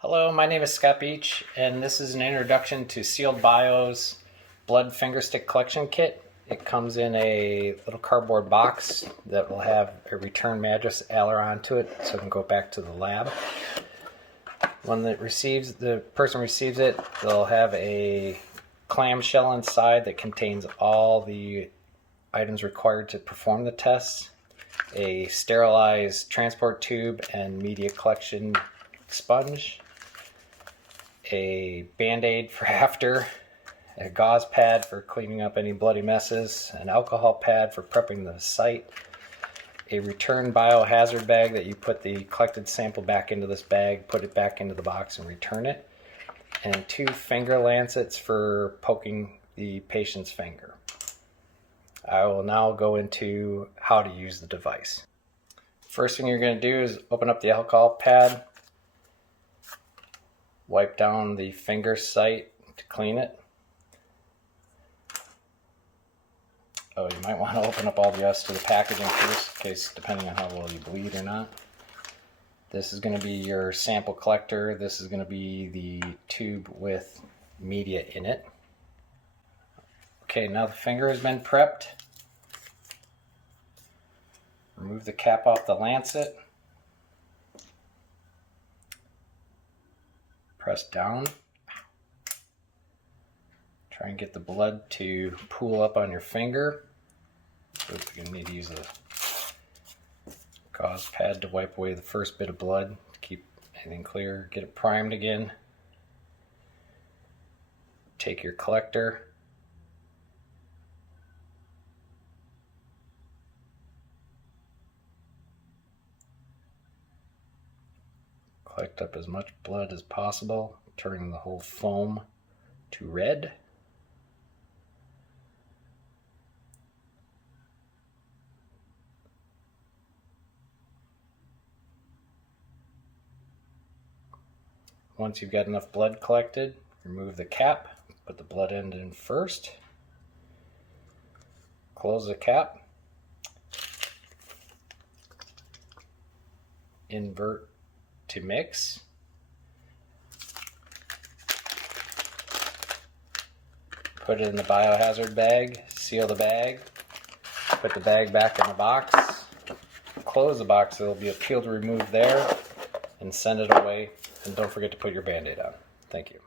Hello, my name is Scott Beach, and this is an introduction to Sealed Bio's blood fingerstick collection kit. It comes in a little cardboard box that will have a return mattress aileron to it so it can go back to the lab. When the person receives it, they'll have a clamshell inside that contains all the items required to perform the tests, a sterilized transport tube and media collection sponge, a band-aid for after, a gauze pad for cleaning up any bloody messes, an alcohol pad for prepping the site, a return biohazard bag that you put the collected sample back into this bag, put it back into the box and return it, and 2 finger lancets for poking the patient's finger. I will now go into how to use the device. First thing you're going to do is open up the alcohol pad, wipe down the finger site to clean it. Oh, you might want to open up all the rest of the packaging first, in case, depending on how well you bleed or not. This is going to be your sample collector. This is going to be the tube with media in it. Okay, now the finger has been prepped. Remove the cap off the lancet. Press down. Try and get the blood to pool up on your finger. So you're going to need to use a gauze pad to wipe away the first bit of blood to keep anything clear. Get it primed again. Take your collector. Collect up as much blood as possible, turning the whole foam to red. Once you've got enough blood collected, remove the cap, put the blood end in first, close the cap, invert to mix, put it in the biohazard bag, seal the bag, put the bag back in the box, close the box so there'll be a peel to remove there, and send it away. And don't forget to put your band-aid on. Thank you.